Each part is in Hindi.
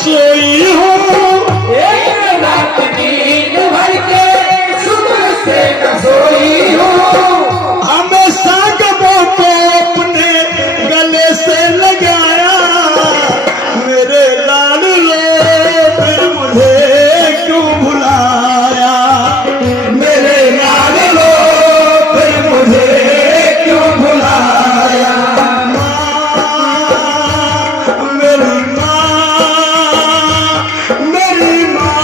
सोई हो, एक रात नींद भर के सुबह से न सोई हो। हमेशा गमों को अपने गले से लगाया, मेरे लाडले फिर मुझे क्यों भुलाया, मेरे लाडलो फिर मुझे क्यों भुलाया। मेरी माँ मेरी माँ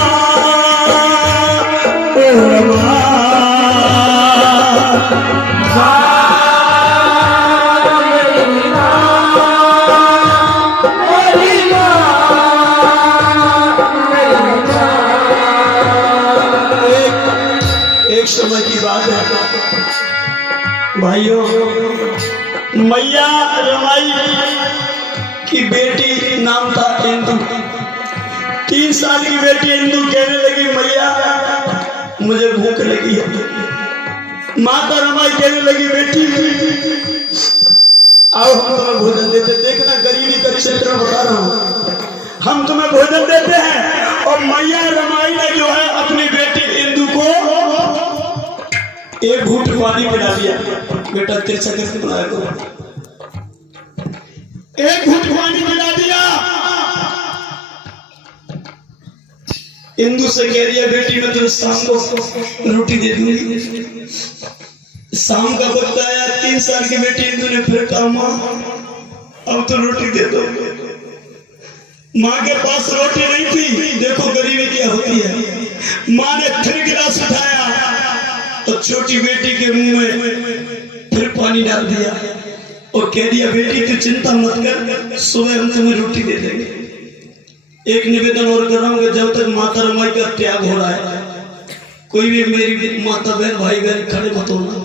एक समय की बात है भाइयों, मैया रमाई की बेटी नाम था इंदु। 3 साल की बेटी इंदु कहने लगी मैया मुझे भूख लगी है। माता रमाई कहने लगी बेटी आओ हम तुम्हें भोजन देते। देखना गरीबी का क्षेत्र बता रहा हूँ, हम तुम्हें भोजन देते हैं। और मैया रमाई ने जो है अपनी बेटी इंदु को एक घूंट पानी पिला दिया। बेटा तिरछा कैसे बनाया करो, एक घूंट पानी पिला दिया। इंदु से कह दिया बेटी मैं तुम्हें शाम को रोटी दे दूंगी। शाम का वक्त आया, 3 साल की बेटी इंदु ने फिर कहा माँ अब तो रोटी दे दो। माँ के पास रोटी नहीं थी। देखो गरीबी क्या होती है। माँ ने फिर गिलास उठाया और छोटी बेटी के मुंह में फिर पानी डाल दिया और कह दिया बेटी तू चिंता मत कर, सुबह हम तुम्हें रोटी दे देंगे। एक निवेदन और कर रहा हूँ, जब तक माता रमाई का त्याग हो रहा है, कोई भी मेरी माता बहन भाई बहन खड़े मत होना।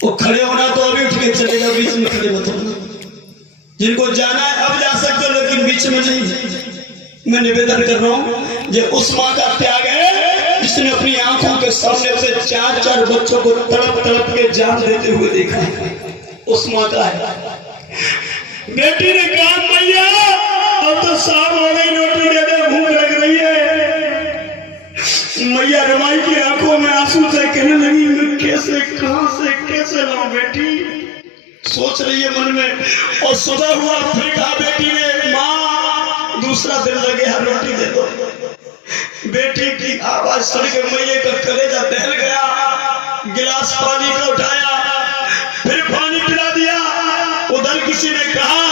वो खड़े होना तो अभी उठ के चलेगा, बीच में खड़े मत होना। जिनको जाना है अब जा सकते हो, लेकिन बीच में नहीं। मैं निवेदन कर रहा हूँ, जो उस माँ का त्याग है जिसने अपनी आंखों के सामने से 4 बच्चों को तड़प तड़प के जान देते हुए देखा, उस माँ का है। बेटी ने कहा मैया अब तो शाम हो गई, रोटी दे दे, भूख लग रही है। मैया रमाई की आंखों में आंसू से कहने लगी मैं कैसे कहां से कैसे लाऊं बेटी। सोच रही है मन में। और सुबह हुआ फिर कहा बेटी ने माँ दूसरा दिन लगे है रोटी दे दो। बेटी की आवाज सुन के मैया का कलेजा दहल गया। गिलास पानी का उठाया, फिर पानी पिला दिया। उधर किसी ने कहा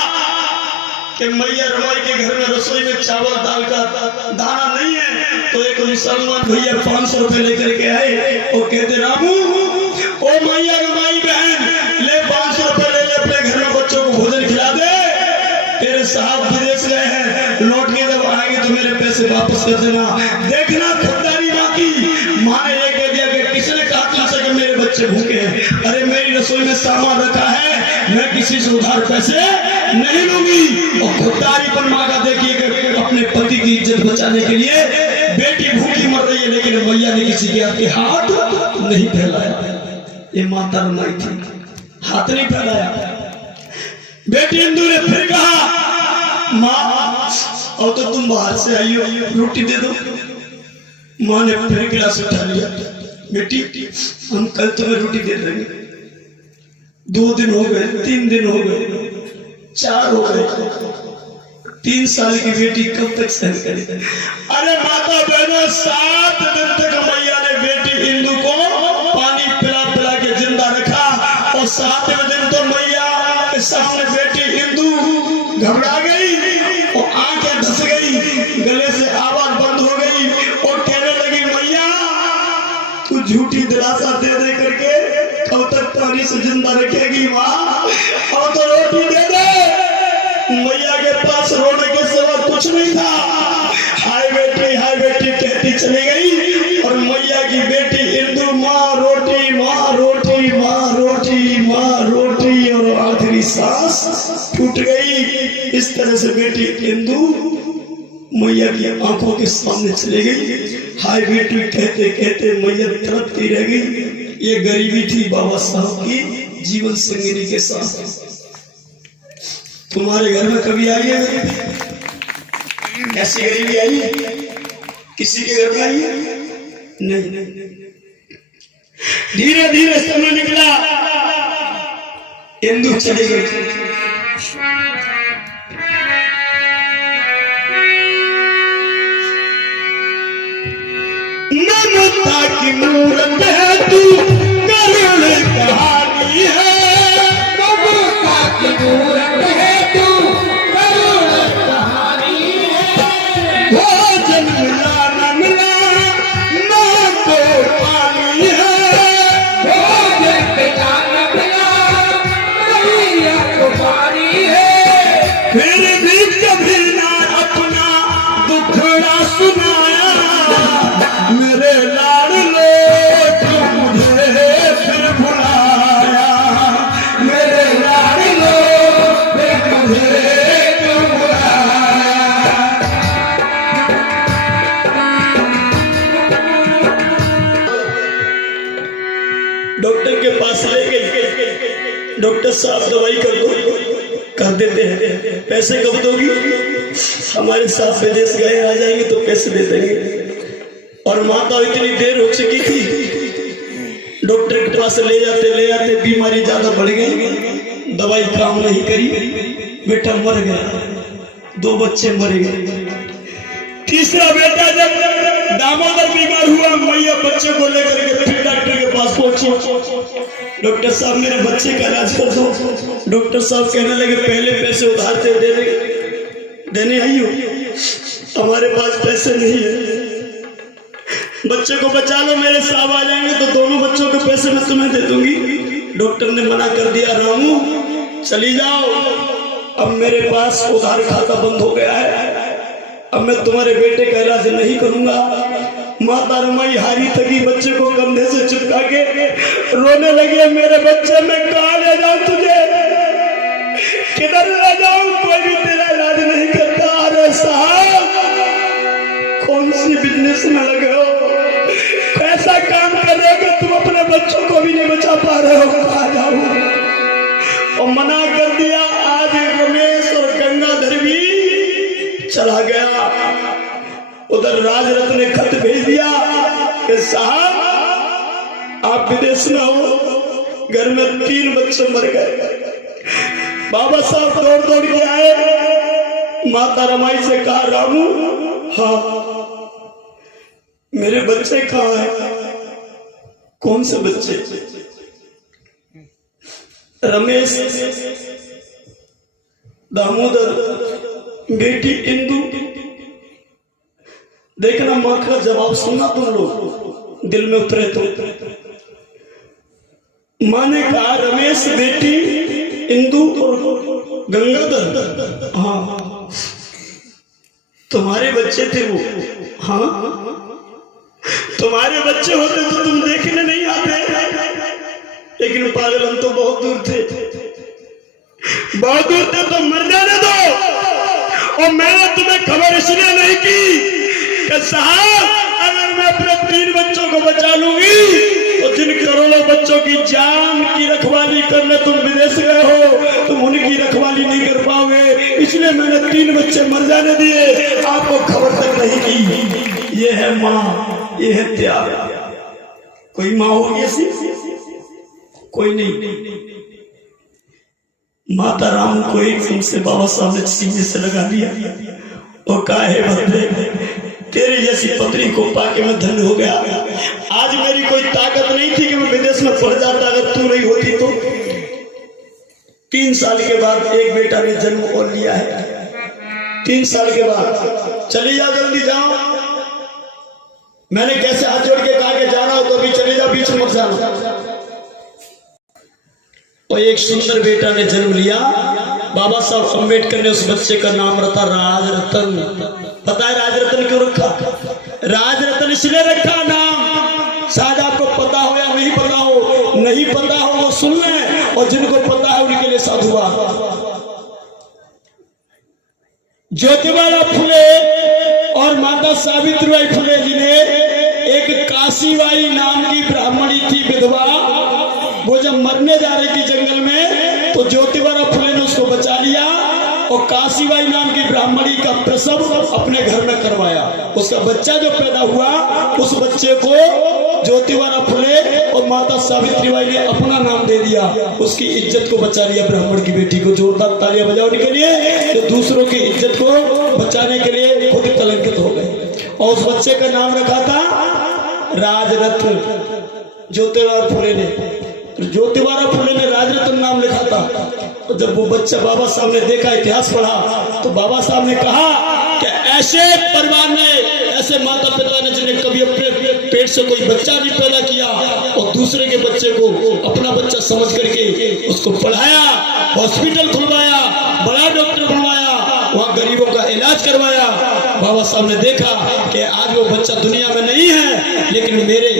कि मैया रमाई के घर में रसोई में चावल दाल का दाना नहीं है। तो एक मुसलमान भैया 500 रुपए लेकर के आए और कहते रामू ओ मैया रमाई बहन ले 500 रुपए ले ले, अपने घर में बच्चों को भोजन खिला दे। तेरे साहब विदेश गए हैं, लौट के जब आएंगे तो मेरे पैसे वापस कर देना। देखना खुददारी माँ की। माँ ने ये कह दिया कि किसने कहा तुमसे कि मेरे बच्चे भूखे हैं। अरे मेरी रसोई में सामान रखा है, मैं किसी से उधार पैसे नहीं लूंगी। और खुददारी पर माँ का देखिए कि अपने पति की इज्जत बचाने के लिए बेटी भूखी मर रही है, लेकिन मैया ने किसी के आगे हाथ नहीं फैलाया। ये माता रमाई थी, हाथ नहीं फैलाया। बेटी इंदु ने फिर कहा माँ और तो तुम बाहर से आई हो, रोटी दे दो। माँ ने फिर गिलास उठा लिया, बेटी हम कल तुम्हें रोटी दे देंगे। 2 दिन हो गए, 3 दिन हो गए, 4 हो गए। 3 साल की बेटी कब तक सहन करे। अरे माता बहनों 7 दिन तक मैया ने बेटी इंदु को पानी पिला पिला के जिंदा रखा। और 7वें दिन तो मैया के सामने बेटी इंदु घबरा गई और आंखें धस गई, गले से आवाज बंद हो गई और कहने लगी मैया तू झूठी दिलासा दे दे करके कब तक पानी से जिंदा रखेगी माँ, और तो रोटी दे दे। मैया के पास रोने के सिवा कुछ नहीं था। हाय बेटी कहती चली गई। और मैया की बेटी इंदु माँ रोटी माँ रोटी माँ रोटी माँ रोटी, और आखिरी सांस टूट गई। इस तरह से बेटी इंदु मैया की आंखों के सामने चली गई। हाय बेटी कहते कहते मैया तड़पती रह गई। ये गरीबी थी बाबा साहब की जीवन संगिनी के साथ। तुम्हारे घर में कभी आई है? ऐसी गरीबी आई है किसी के घर में आई है? नहीं। धीरे धीरे समय निकला, इंदु चली गई। ममता की मूरत है तू, करुण कहानी है। ममता की मूरत है तू, करुण कहानी है। वो जन्म मिला न मिला माँ को पानी है। वो जन्म मिला न मिला मैया को पानी है। फिर भी कभी ना अपना दुखड़ा सुनाया, मेरे लाडले क्यों मुझे फिर भुलाया। मेरे लाडले फिर मुझे क्यों भुलाया। डॉक्टर के पास ले गई, डॉक्टर साहब दवाई कर दो, कर देते हैं। पैसे कब दोगी? हमारे साथ विदेश गए, आ जाएंगे तो पैसे दे देंगे। और माता इतनी देर हो चुकी थी, डॉक्टर के पास ले जाते बीमारी ज्यादा बढ़ गई, दवाई काम नहीं करी, बेटा मर गया, 2 बच्चे मर गए। तीसरा बेटा जब दामोदर बीमार हुआ, मैया बच्चे को लेकर के फिर डॉक्टर के पास पहुंची। डॉक्टर साहब मेरे बच्चे का इलाज कर दो। डॉक्टर साहब कहने लगे पहले पैसे उधार से देने आई हो, हमारे पास पैसे नहीं है, बच्चे को बचा लो, मेरे साहब आ जाएंगे तो दोनों बच्चों के पैसे मैं तुम्हें दे दूंगी। डॉक्टर ने मना कर दिया, रामू चली जाओ, अब मेरे पास उधार खाता बंद हो गया है, अब मैं तुम्हारे बेटे का इलाज नहीं करूंगा। माता रमाई हारी थकी बच्चे को कंधे से चिपका के रोने लगी, मेरे बच्चे मैं कहाँ ले जाऊं तुझे, किधर ले जाऊं, कोई भी तेरा इलाज नहीं करता। अरे साहब कौन सी बिजनेस में लगे हो, ऐसा काम कर रहे हो कि तुम अपने बच्चों को भी नहीं बचा पा रहे हो, कहाँ जाओ। और मना कर दिया। आज रमेश और गंगाधर भी चला गया। उधर राजरत्न ने खत भेज दिया कि साहब आप विदेश में हो, घर में 3 बच्चे मर गए। बाबा साहब दौड़ दौड़ के आए, माता रमाई से कहा रामू हाँ मेरे बच्चे कहाँ हैं? कौन से बच्चे? रमेश, दामोदर, बेटी इंदु। देखना मां का जवाब सुनना तुम लोग, दिल में उतरे तो। मां ने कहा रमेश बेटी इंदु और गंगाधर, हाँ तुम्हारे बच्चे थे वो? हाँ तुम्हारे बच्चे होते तो तुम देखने नहीं आते, लेकिन पागल हम तो बहुत दूर थे, बहुत दूर थे, तो मर जाने दो। और मैंने तुम्हें खबर इसलिए नहीं की कि साहब अगर मैं अपने 3 बच्चों को बचा लूंगी तो जिन करोड़ों बच्चों की जान की रखवाली करने तुम विदेश गए हो, तुम उनकी रखवाली नहीं कर पाओगे, इसलिए मैंने 3 बच्चे मर जाने दिए, आपको खबर तक नहीं की। ये है माँ, ये है त्याग। कोई माँ होगी ऐसी? कोई नहीं। माता राम को एकदम से बाबा साहब ने सीने से लगा दिया और कहा है बंदे तेरे जैसी पत्नी को पाके मैं धन्य हो गया। आज मेरी कोई ताकत नहीं थी कि मैं विदेश में पड़ जाता अगर तू नहीं होती तो। 3 साल के बाद एक बेटा ने जन्म और लिया है। 3 साल के बाद चली जा, जल्दी जाओ। मैंने कैसे हाथ जोड़ के कहा कि जाना हो तो अभी चले जा, बीच में मत जाना। और एक सुंदर बेटा ने जन्म लिया। बाबा साहब अम्बेडकर ने उस बच्चे का नाम रखा राजरत्न। पता है राजरत्न क्यों रखा? राजरत्न इसलिए रखा नाम, शायद आपको पता हो या नहीं पता हो, नहीं पता हो वो सुन लें, और जिनको पता है उनके लिए साधुवाद। ज्योतिबा फुले और माता सावित्रीबाई फुले जी ने, एक काशीबाई नाम की ब्राह्मणी थी विधवा, वो जब मरने जा रही थी जंगल में तो ज्योतिबा फुले ने उसको बचा लिया और काशीबाई नाम की ब्राह्मणी का प्रसव अपने घर में करवाया। उसका बच्चा जो पैदा हुआ, उस बच्चे को ज्योतिबा फुले और माता सावित्रीबाई ने अपना नाम दे दिया। उसकी इज्जत को बचा लिया ब्राह्मण की बेटी को। जोरदार तालियां बजाने के लिए। तो दूसरों की इज्जत को बचाने के लिए खुद कलंकित हो गए। और उस बच्चे का नाम रखा था राजरत्न। ज्योतिबा फुले ने राजरत्न नाम लिखा था। तो जब वो बच्चा बाबा साहब ने देखा, इतिहास पढ़ा, तो बाबा साहब ने कहा कि ऐसे परिवार ने, ऐसे माता पिता ने जिन्हें कभी अपने पेट से कोई बच्चा नहीं पैदा किया और दूसरे के बच्चे को अपना बच्चा समझ करके उसको पढ़ाया, हॉस्पिटल खुलवाया, बड़ा डॉक्टर बनवाया, वहाँ गरीबों का इलाज करवाया। बाबा साहब ने देखा कि आज वो बच्चा दुनिया में नहीं है, लेकिन मेरी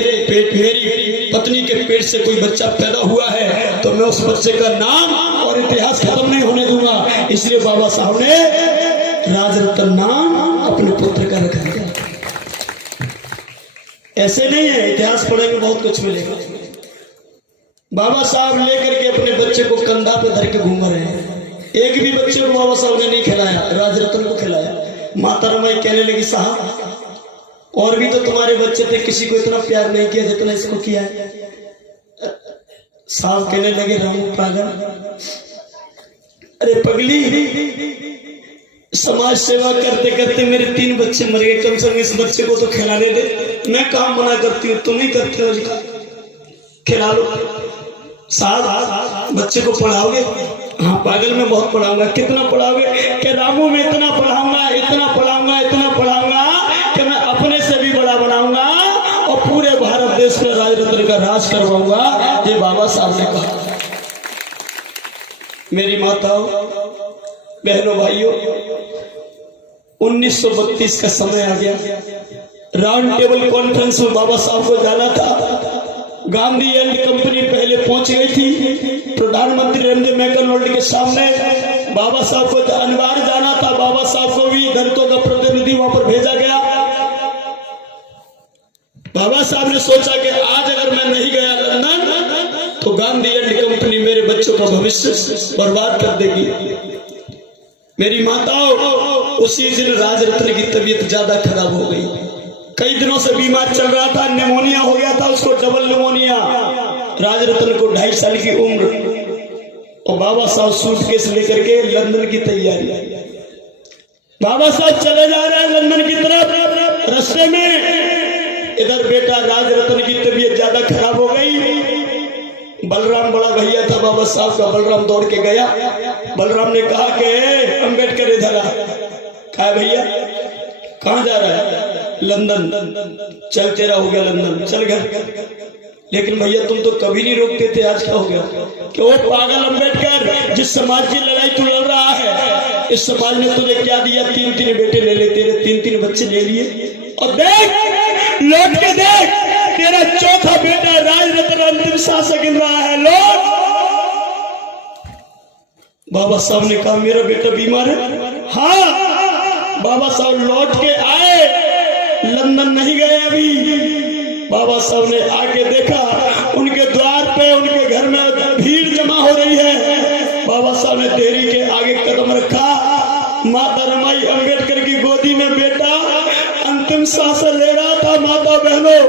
पत्नी के पेट से कोई बच्चा पैदा हुआ है, तो मैं उस बच्चे का नाम और इतिहास खत्म नहीं होने दूंगा। इसलिए बाबा साहब ने राजरत्न नाम अपने पुत्र का रखा गया। ऐसे नहीं है, इतिहास पढ़ेंगे बहुत कुछ मिलेगा। बाबा साहब लेकर के अपने बच्चे को कंधा पे धर के घूम रहे हैं। एक भी बच्चे को बाबा साहब ने नहीं खिलाया, राजरत्न को खिलाया। माता रमाई कहने लगी, साहब और भी तो तुम्हारे बच्चे थे, किसी को इतना प्यार नहीं किया जितना इसको किया है। साहब कहने लगे, रामू पागल, अरे पगली, समाज सेवा करते करते मेरे 3 बच्चे मर गए, कम से कम इस बच्चे को तो खिलाने दे। मैं काम मना करती हूँ, तुम ही करते हो, खिला लो। साहब बच्चे को पढ़ाओगे? हाँ पागल, मैं बहुत पढ़ाऊंगा। कितना पढ़ाओगे? कि रामू मैं इतना पढ़ाऊंगा, इतना पढ़ाऊंगा, इतना पढ़ाऊंगा कि मैं अपने से भी बड़ा बनाऊंगा और पूरे भारत देश में राजरत्न का राज करवाऊंगा। ये बाबा साहब ने कहा। मेरी माताओं, बहनों, भाइयों, 1932 का समय आ गया। राउंड टेबल कॉन्फ्रेंस में बाबा साहब को जाना था। गांधी एंड कंपनी पहले पहुंच गई थी। प्रधानमंत्री नरेंद्र मैकडॉनल्ड के सामने बाबा साहब को अनिवार्य जाना था। बाबा साहब को भी दलितों का प्रतिनिधि वहां पर भेजा गया। बाबा साहब ने सोचा कि आज अगर मैं नहीं गया लंदन तो गांधी एंड कंपनी मेरे बच्चों का भविष्य बर्बाद कर देगी। मेरी माताओं, उसी दिन राजरत्न की तबीयत ज्यादा खराब हो गई। कई दिनों से बीमार चल रहा था, निमोनिया हो गया था उसको, डबल निमोनिया। राजरत्न को 2.5 साल की उम्र, और बाबा साहब सूटकेस लेकर के लंदन की तैयारी। बाबा साहब चले जा रहे हैं लंदन की तरफ। रास्ते में इधर बेटा राजरत्न की तबीयत ज्यादा खराब हो गई। बलराम बड़ा भैया था बाबा साहब का, बलराम दौड़ के गया। बलराम ने कहा कि अम्बेडकर इधर आ। कहा भैया कहाँ जा रहा है? लंदन। चल तेरा हो गया लंदन, चल घर। लेकिन भैया तुम तो कभी नहीं रोकते थे, आज क्या हो गया? कि वो पागल अम्बेडकर, जिस समाज की लड़ाई तू लड़ रहा है, इस समाज ने तुझे क्या दिया? 3 बेटे ले ले, तेरे 3 बच्चे ले लिए। और देख, लौट के देख, तेरा 4था बेटा राजरत्न अंतिम सांस गिन रहा है। लौट। बाबा साहब ने कहा मेरा बेटा बीमार है? हाँ। बाबा साहब लौट के आए, लंदन नहीं गए अभी। बाबा साहब ने आके देखा, उनके द्वार पे, उनके घर में भीड़ जमा हो रही है। बाबा साहब ने देहरी के आगे कदम रखा। माता रमाई अम्बेडकर की गोदी में बेटा अंतिम सांस ले रहा था। माता बहनों,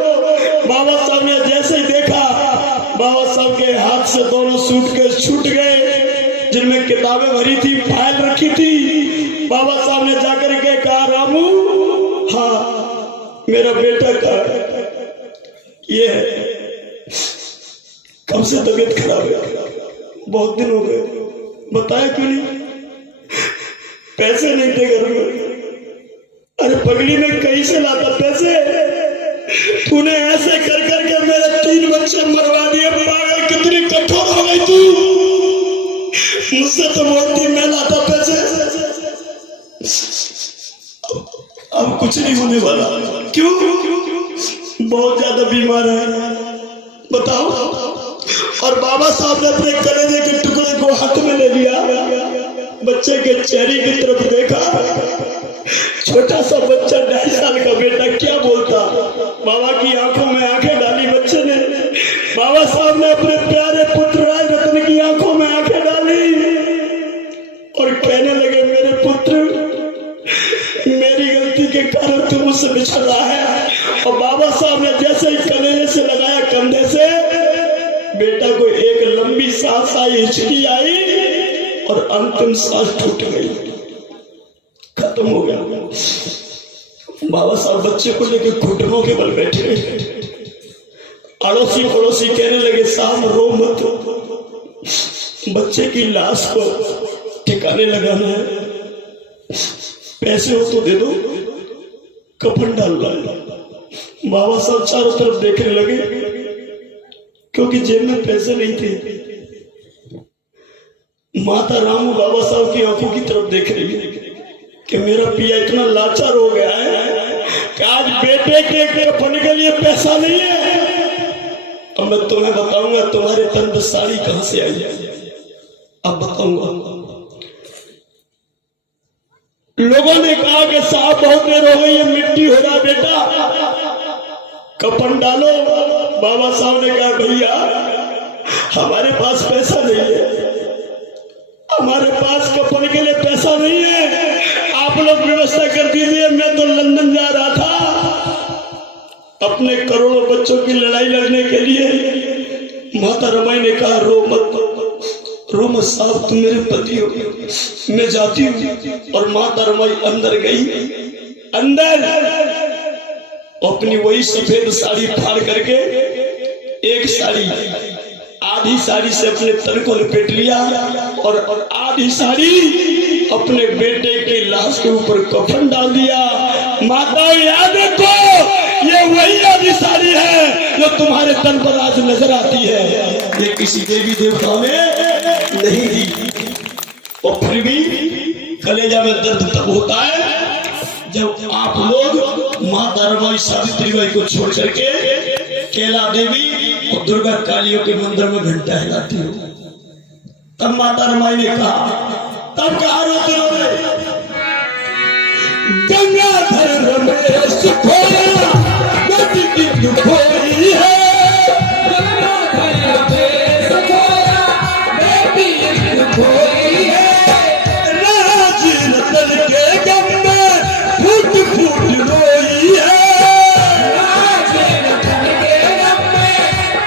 बाबा साहब ने जैसे ही देखा, बाबा साहब के हाथ से दोनों सूटकेस छूट गए जिनमें किताबें भरी थी, फाइल रखी थी। बाबा साहब ने जाकर के कहा, रामू, हाँ मेरा बेटा का ये कब से तबीयत खराब है? बहुत दिन हो गए। बताया क्यों नहीं? पैसे नहीं थे घर में। अरे पगड़ी में कहीं से लाता पैसे? तूने ऐसे कर करके मेरे 3 बच्चे मरवा दिए। पागल, कितनी कठोर हो गई तू। मुझसे तो बोलती मैं लाता पैसे। अब कुछ नहीं होने वाला। क्यों? बहुत ज्यादा बीमार है। बताओ। और बाबा साहब ने अपने कलेजे के टुकड़े को हाथ में ले लिया, बच्चे के चेहरे की तरफ देखा। छोटा सा बच्चा, 2.5 साल का बेटा, क्या बोलता? बाबा की आंखों में आंखें डाली बच्चे ने। बाबा साहब ने अपने प्यारे पुत्र राजरत्न की आंखों में आंखें डाली और कहने लगे, पुत्र, मेरी गलती के कारण तू मुझसे बिछड़ा है। और बाबा साहब ने जैसे ही कलेजे से लगाया कंधे से, बेटा को एक लंबी सांस आई, हिचकी आई और अंतिम सांस टूट गई, खत्म हो गया। बाबा साहब बच्चे को लेकर घुटनों के बल बैठे। अड़ोसी पड़ोसी कहने लगे साहब रो मत, बच्चे की लाश को ठिकाने लगाना है, पैसे हो तो दे दो, कफन डाल रहा। बाबा साहब चारों तरफ देखने लगे क्योंकि जेब में पैसे नहीं थे। माता रामू बाबा साहब की आंखों की तरफ देख रही है कि मेरा पिया इतना लाचार हो गया है कि आज बेटे के कफन के लिए पैसा नहीं है। अब मैं तुम्हें बताऊंगा तुम्हारे तन पर साड़ी कहां से आई है, अब बताऊंगा। लोगों ने कहा कि साहब बहुत देर हो गई है, मिट्टी हो रहा बेटा, कफन डालो। बाबा साहब ने कहा भैया हमारे पास पैसा नहीं है, हमारे पास कफन के लिए पैसा नहीं है, आप लोग व्यवस्था कर दीजिए। मैं तो लंदन जा रहा था अपने करोड़ों बच्चों की लड़ाई लड़ने के लिए। माता रमाई ने कहा रो मत, रो मत साहब, तुम मेरे पति हो, मैं जाती हूँ। और माता रमाई अंदर गई, अंदर अपनी वही सफेद साड़ी फाड़ करके एक साड़ी, आधी साड़ी से अपने तन को लपेट लिया और आधी साड़ी अपने बेटे की लाश के ऊपर कफन डाल दिया। माता याद रखो ये वही आधी साड़ी है जो तुम्हारे तन पर आज नजर आती है, ये किसी देवी देवता ने नहीं दी। और फिर भी कलेजा में दर्द तब होता है जब आप लोग माता रमाई सावित्री बाई को छोड़ करके केला देवी और दुर्गा कालियों के मंदिर में घंटा हिलाती हो। तब माता रमाई ने कहा, तब कहा रोते रोते गंगाधर रमेश खोया गति की दुखोई है, गंगाधर रमेश खोया बेटी की दुखोई है, राज रतन के गम में फूट फूट रोई है, राज रतन के गम में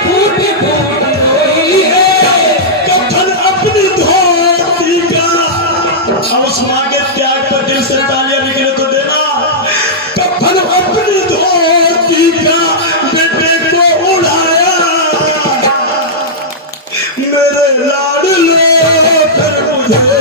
फूट फूट रोई है, कफन अपनी धोती का। अब उस मां के त्याग पर दिल से तालियां निकले तो देना। कफन अपनी धोती का बेटे को उड़ाया, मेरे लाडले फिर मुझे